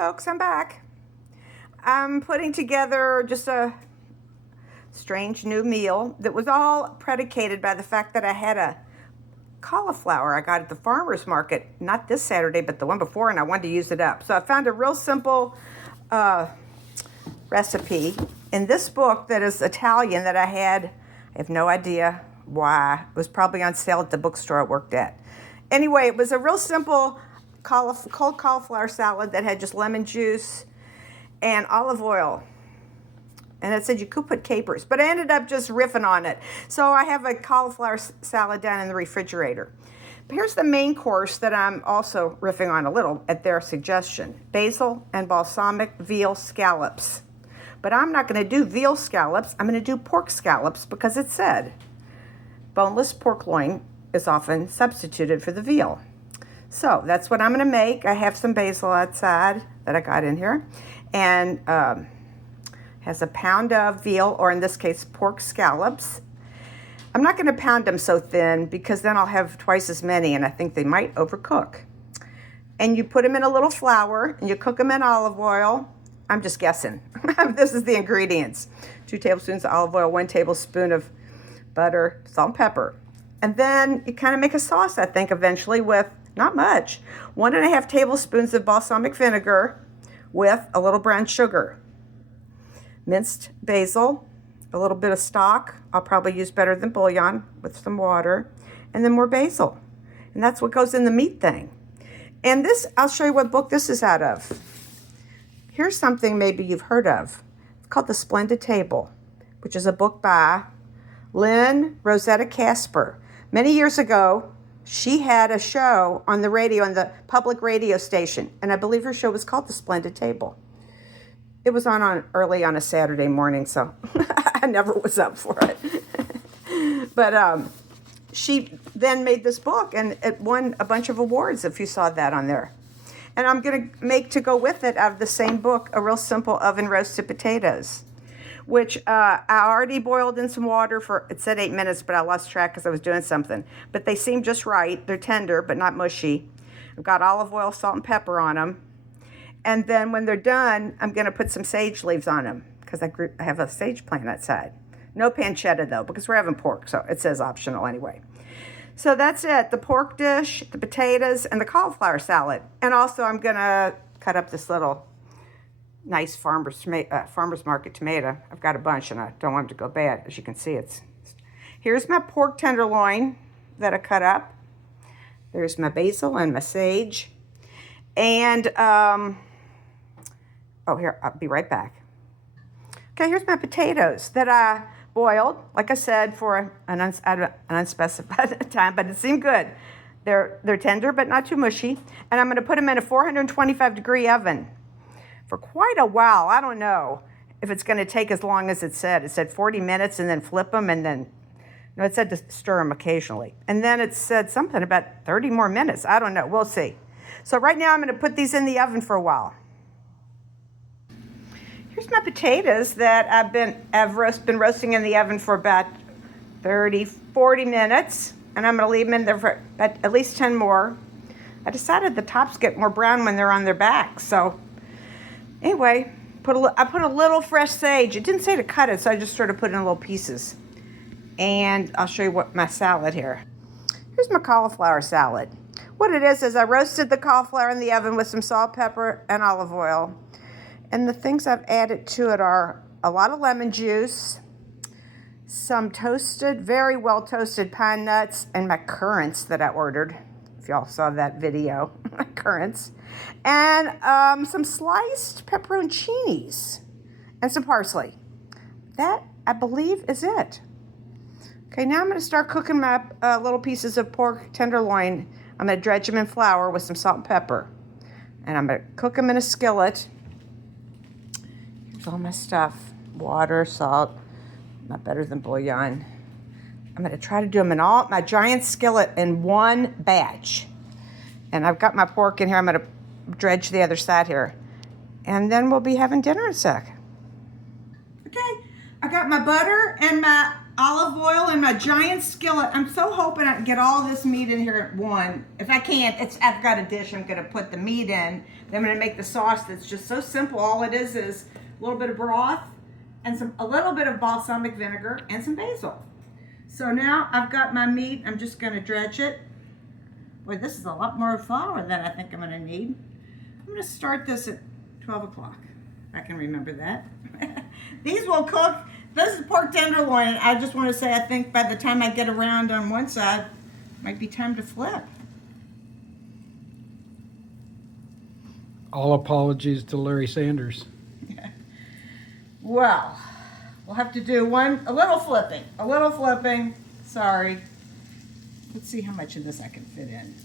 folks, I'm back. I'm putting together just a strange new meal that was all predicated by the fact that I had a cauliflower I got at the farmer's market, not this Saturday, but the one before, and I wanted to use it up. So I found a real simple recipe in this book that is Italian that I have no idea why. It was probably on sale at the bookstore I worked at. Anyway, it was a real simple cold cauliflower salad that had just lemon juice and olive oil. And it said you could put capers, but I ended up just riffing on it. So I have a cauliflower salad down in the refrigerator. But here's the main course that I'm also riffing on a little at their suggestion. Basil and balsamic veal scallops. But I'm not going to do veal scallops. I'm going to do pork scallops because it said boneless pork loin is often substituted for the veal. So that's what I'm going to make. I have some basil outside that I got in here. And has a pound of veal, or in this case, pork scallops. I'm not going to pound them so thin because then I'll have twice as many and I think they might overcook. And you put them in a little flour and you cook them in olive oil. I'm just guessing. This is the ingredients. 2 tablespoons of olive oil, 1 tablespoon of butter, salt and pepper. And then you kind of make a sauce, I think, eventually with, not much, 1.5 tablespoons of balsamic vinegar with a little brown sugar. Minced basil, a little bit of stock. I'll probably use better than bouillon with some water, and then more basil. And that's what goes in the meat thing. And this, I'll show you what book this is out of. Here's something maybe you've heard of. It's called The Splendid Table, which is a book by Lynn Rosetta Casper. Many years ago, she had a show on the radio, on the public radio station, and I believe her show was called The Splendid Table. It was on early on a Saturday morning, so I never was up for it. But she then made this book, and it won a bunch of awards, if you saw that on there. And I'm going to make, to go with it, out of the same book, a real simple oven-roasted potatoes, which I already boiled in some water for, it said 8 minutes, but I lost track because I was doing something. But they seem just right. They're tender, but not mushy. I've got olive oil, salt, and pepper on them. And then when they're done, I'm going to put some sage leaves on them because I have a sage plant outside. No pancetta, though, because we're having pork, so it says optional anyway. So that's it, the pork dish, the potatoes, and the cauliflower salad. And also I'm going to cut up this little nice farmer's market tomato. I've got a bunch, and I don't want it to go bad. As you can see, here's my pork tenderloin that I cut up. There's my basil and my sage. And, here, I'll be right back. Okay, here's my potatoes that I boiled, like I said, for an unspecified time, but it seemed good. They're tender, but not too mushy. And I'm going to put them in a 425-degree oven for quite a while. I don't know if it's going to take as long as it said. It said 40 minutes and then flip them, and then, no, it said to stir them occasionally. And then it said something about 30 more minutes. I don't know. We'll see. So right now I'm going to put these in the oven for a while. Here's my potatoes that I've been roasting in the oven for about 30, 40 minutes. And I'm going to leave them in there for at least 10 more. I decided the tops get more brown when they're on their back. So anyway, I put a little fresh sage. It didn't say to cut it, so I just sort of put it in little pieces. And I'll show you what my salad here. Here's my cauliflower salad. What it is I roasted the cauliflower in the oven with some salt, pepper, and olive oil. And the things I've added to it are a lot of lemon juice, some toasted, very well toasted pine nuts, and my currants that I ordered. If y'all saw that video, currants. And some sliced pepperoncinis and some parsley. That, I believe, is it. Okay, now I'm going to start cooking my little pieces of pork tenderloin. I'm going to dredge them in flour with some salt and pepper. And I'm going to cook them in a skillet. Here's all my stuff. Water, salt, not better than bouillon. I'm going to try to do them in all my giant skillet in one batch. And I've got my pork in here. I'm going to dredge the other side here. And then we'll be having dinner in a sec. Okay, I got my butter and my olive oil in my giant skillet. I'm so hoping I can get all this meat in here at one. If I can't, I've got a dish I'm gonna put the meat in. Then I'm gonna make the sauce that's just so simple. All it is a little bit of broth and a little bit of balsamic vinegar and some basil. So now I've got my meat. I'm just gonna dredge it. Boy, this is a lot more flour than I think I'm gonna need. I'm gonna start this at 12 o'clock. I can remember that. These will cook. This is pork tenderloin. I just want to say, I think by the time I get around on one side, might be time to flip. All apologies to Larry Sanders. Well, we'll have to do a little flipping. Sorry. Let's see how much of this I can fit in.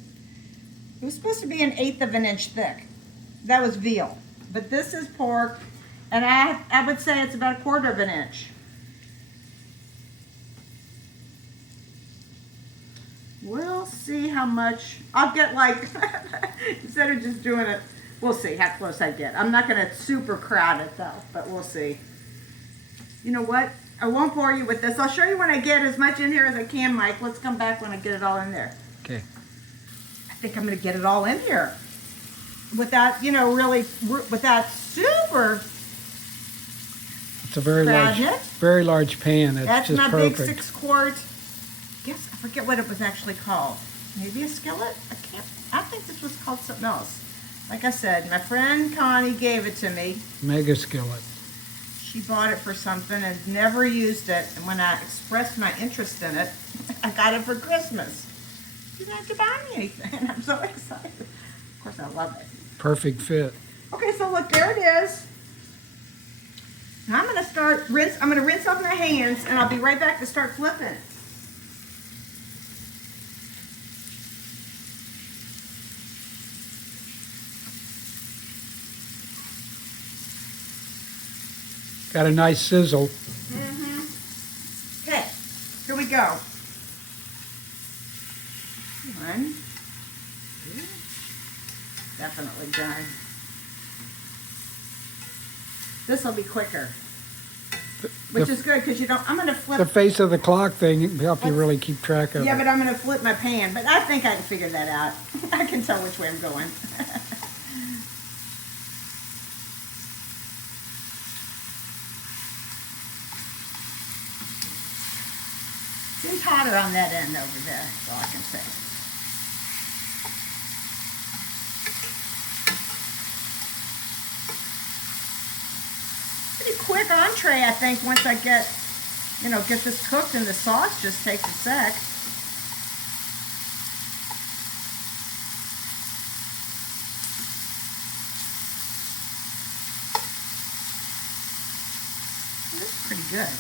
It was supposed to be 1/8 of an inch thick. That was veal. But this is pork, and I would say it's about 1/4 of an inch. We'll see how much. I'll get like, instead of just doing it, we'll see how close I get. I'm not going to super crowd it though, but we'll see. You know what? I won't bore you with this. I'll show you when I get as much in here as I can, Mike. Let's come back when I get it all in there. Okay. I think I'm going to get it all in here. Without, really, without super. It's a very large pan. It's That's just my perfect. big 6-quart. I forget what it was actually called. Maybe a skillet? I think this was called something else. Like I said, my friend Connie gave it to me. Mega skillet. She bought it for something and never used it. And when I expressed my interest in it, I got it for Christmas. She didn't have to buy me anything. I'm so excited. Of course, I love it. Perfect fit. Okay, so look, there it is. Now I'm going to I'm going to rinse off my hands, and I'll be right back to start flipping it. Got a nice sizzle. Okay, here we go. 1, 2, definitely done. This will be quicker, which is good because I'm going to flip. The face of the clock thing help you really keep track of it. Yeah, but I'm going to flip my pan. But I think I can figure that out. I can tell which way I'm going. Seems hotter on that end over there, that's all I can say. Pretty quick entree, I think, once I get this cooked, and the sauce just takes a sec. That's pretty good.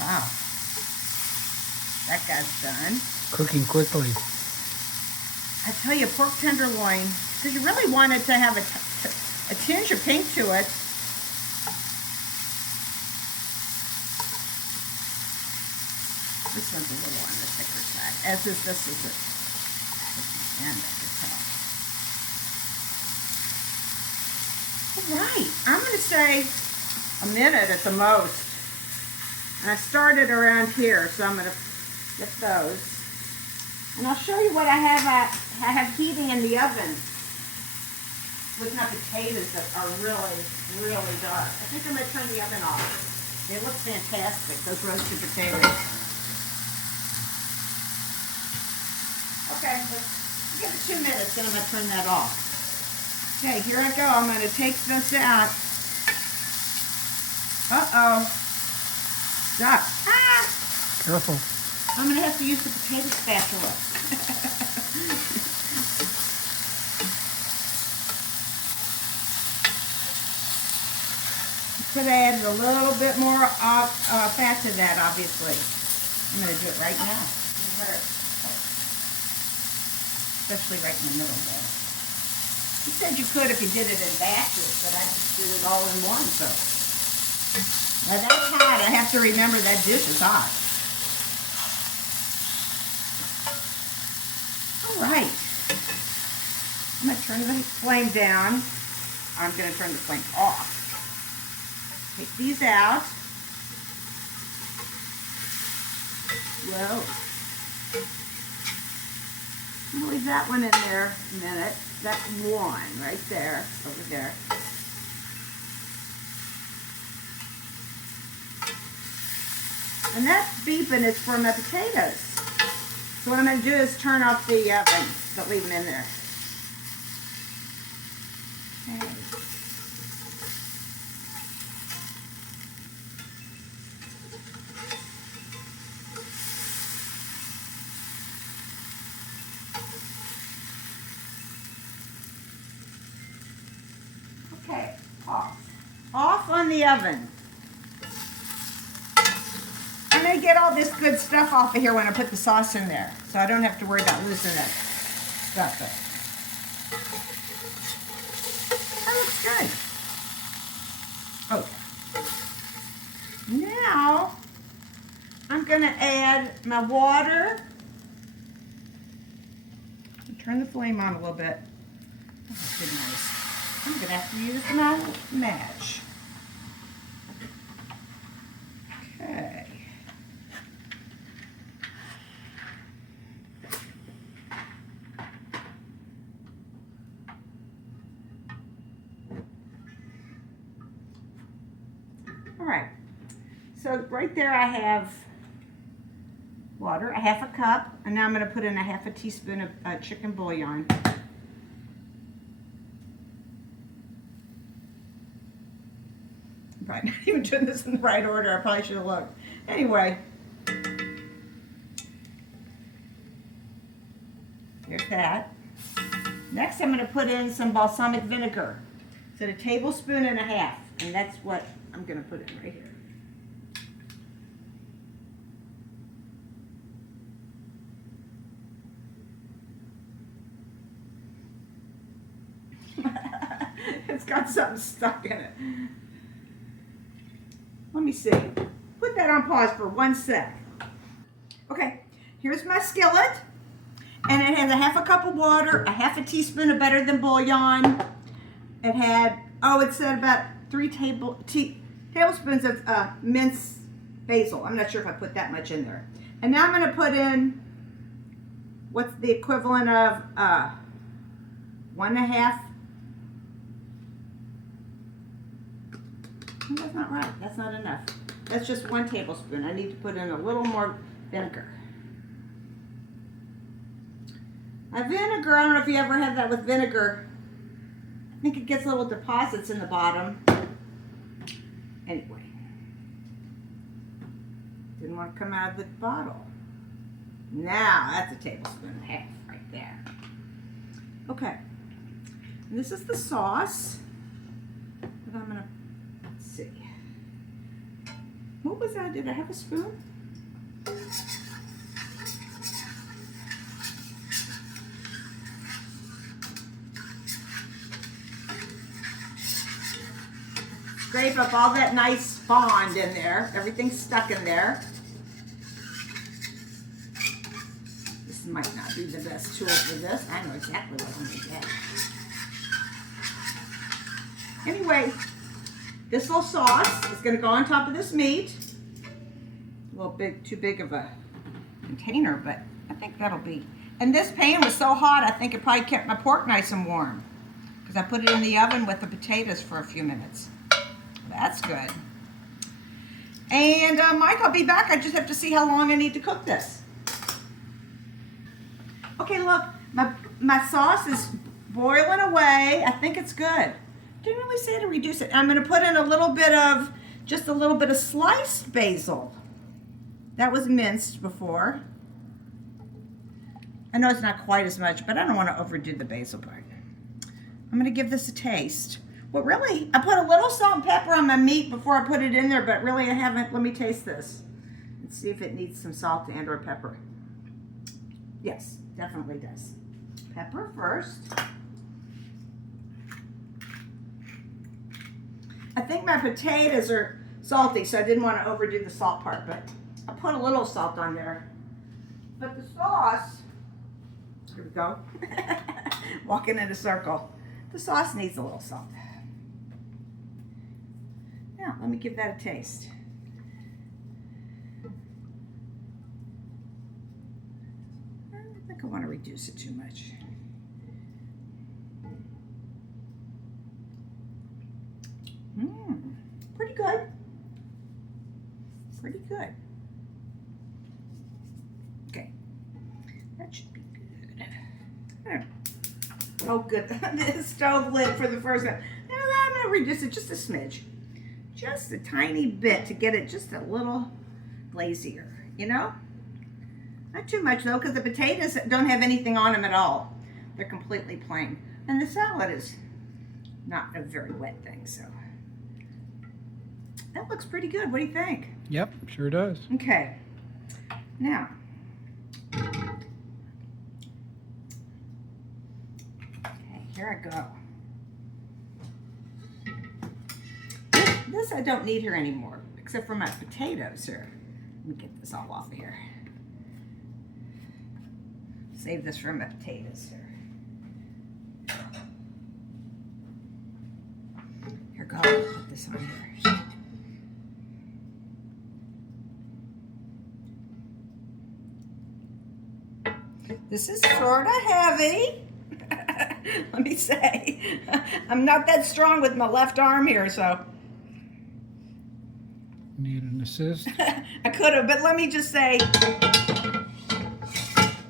Wow. That guy's done. Cooking quickly. I tell you, pork tenderloin, because you really want it to have a tinge of pink to it. This one's a little on the thicker side, as is this is it. And I can tell. All right, I'm going to say a minute at the most. And I started around here, so I'm going to get those. And I'll show you what I have heating in the oven with my potatoes that are really, really dark. I think I'm going to turn the oven off. They look fantastic, those roasted potatoes. Okay, let's give it 2 minutes, then I'm going to turn that off. Okay, here I go. I'm going to take this out. Uh-oh. Stuck. Ah! Careful. I'm going to have to use the potato spatula. Could have added a little bit more fat to that, obviously. I'm going to do it right now. Especially right in the middle there. You said you could if you did it in batches, but I just did it all in one, so. Now that's hot. I have to remember that dish is hot. All right. I'm going to turn the flame down. I'm going to turn the flame off. Take these out. Whoa. I'm gonna leave that one in there a minute. That's one right there, over there. And that beeping is for my potatoes. So what I'm gonna do is turn off the oven, but leave them in there. Okay. Okay, off. Off on the oven. I'm going to get all this good stuff off of here when I put the sauce in there, so I don't have to worry about losing it. Stuff it. That looks good. Okay. Now, I'm going to add my water. Turn the flame on a little bit. Oh, good nice. I'm going to have to use my match. Okay. All right. So right there I have water, a half a cup, and now I'm going to put in a half a teaspoon of chicken bouillon. Probably not even doing this in the right order. I probably should have looked. Anyway, here's that. Next, I'm going to put in some balsamic vinegar. So a tablespoon and a half, and that's what I'm going to put in right here. It's got something stuck in it. Let me see. Put that on pause for 1 sec. Okay, here's my skillet. And it has a half a cup of water, a half a teaspoon of better than bouillon. It had, it said about 3 tablespoons of minced basil. I'm not sure if I put that much in there. And now I'm going to put in what's the equivalent of 1.5. That's not right. That's not enough. That's just 1 tablespoon. I need to put in a little more vinegar. Now vinegar, I don't know if you ever had that with vinegar. I think it gets little deposits in the bottom. Anyway. Didn't want to come out of the bottle. Now, that's a tablespoon and a half right there. Okay. And this is the sauce that I'm going to see. What was that? Did I have a spoon? Scrape up all that nice fond in there. Everything's stuck in there. This might not be the best tool for this. I know exactly what I'm going to get. Anyway, this little sauce is going to go on top of this meat. A little big, too big of a container, but I think that'll be. And this pan was so hot, I think it probably kept my pork nice and warm because I put it in the oven with the potatoes for a few minutes. That's good. And Mike, I'll be back. I just have to see how long I need to cook this. Okay, look, my sauce is boiling away. I think it's good. Didn't really say to reduce it. I'm going to put in just a little bit of sliced basil. That was minced before. I know it's not quite as much, but I don't want to overdo the basil part. I'm going to give this a taste. Well, really, I put a little salt and pepper on my meat before I put it in there, but really I haven't. Let me taste this and see if it needs some salt and or pepper. Yes, definitely does. Pepper first. I think my potatoes are salty, so I didn't want to overdo the salt part, but I put a little salt on there. But the sauce, here we go, walking in a circle. The sauce needs a little salt. Now, let me give that a taste. think I want to reduce it too much. Pretty good. Pretty good. Okay. That should be good. Oh, good. The stove lid for the first time. Now I'm going to reduce it just a smidge. Just a tiny bit to get it just a little glazier, you know? Not too much though, because the potatoes don't have anything on them at all. They're completely plain. And the salad is not a very wet thing, so. That looks pretty good. What do you think? Yep, sure does. Okay. Now. Okay, here I go. This I don't need here anymore, except for my potatoes here. Let me get this all off of here. Save this for my potatoes here. Here go. Put this on here. This is sort of heavy. Let me say. I'm not that strong with my left arm here, so. Need an assist? I could have, but let me just say,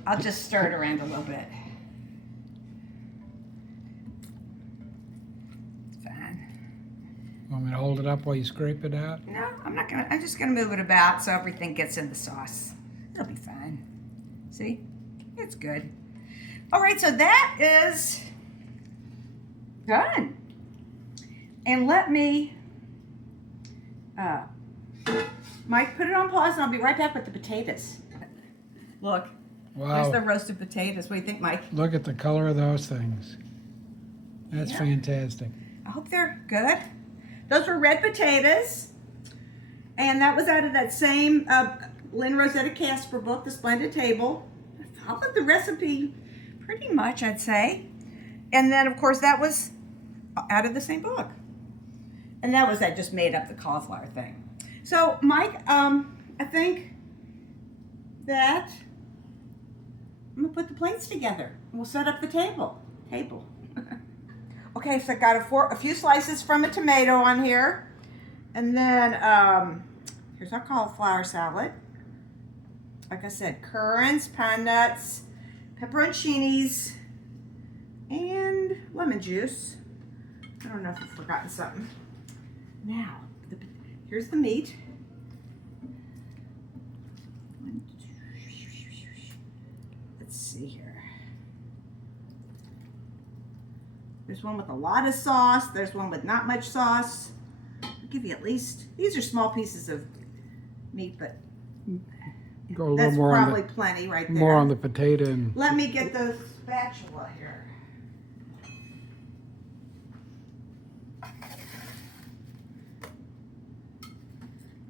I'll just stir it around a little bit. It's fine. Want me to hold it up while you scrape it out? No, I'm not gonna, I'm just gonna move it about so everything gets in the sauce. It'll be fine. See? It's good. All right, so that is done. And let me, Mike, put it on pause and I'll be right back with the potatoes. Look, Wow. there's the roasted potatoes. What do you think, Mike? Look at the color of those things. That's Yeah. fantastic. I hope they're good. Those were red potatoes. And that was out of that same Lynn Rosetta Casper book, The Splendid Table. I followed the recipe pretty much, I'd say. And then, of course, that was out of the same book. And that was, I just made up the cauliflower thing. So, Mike, I think that I'm going to put the plates together. We'll set up the table. Okay, so I got a few slices from a tomato on here. And then here's our cauliflower salad. Like I said, currants, pine nuts, pepperoncinis, and lemon juice. I don't know if I've forgotten something. Now, here's the meat. Let's see here. There's one with a lot of sauce. There's one with not much sauce. I'll give you at least, these are small pieces of meat, but Go a little that's more probably on plenty right the there. more on the potato and Let me get the spatula here.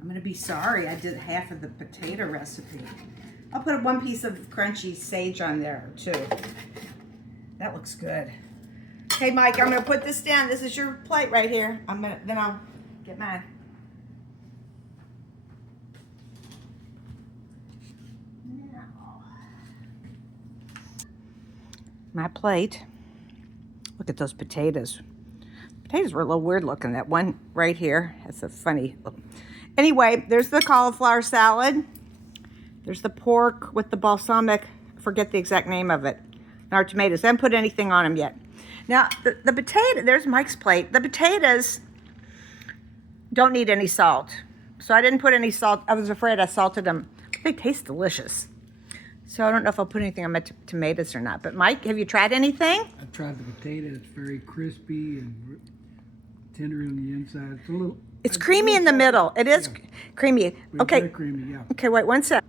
I'm gonna be sorry I did half of the potato recipe. I'll put one piece of crunchy sage on there too. That looks good. Okay, Mike, I'm gonna put this down. This is your plate right here. Then I'll get mine. Now, my plate. Look at those potatoes. Potatoes were a little weird looking. That one right here, that's a funny look. Anyway, there's the cauliflower salad. There's the pork with the balsamic, I forget the exact name of it. And our tomatoes. I haven't put anything on them yet. Now, the potato, there's Mike's plate. The potatoes don't need any salt. So I didn't put any salt. I was afraid I salted them. They taste delicious. So I don't know if I'll put anything on my tomatoes or not. But Mike, have you tried anything? I tried the potato. It's very crispy and tender on the inside. It's a little. It's creamy in the middle. It is creamy. Okay. Very creamy, yeah. Okay, wait one sec.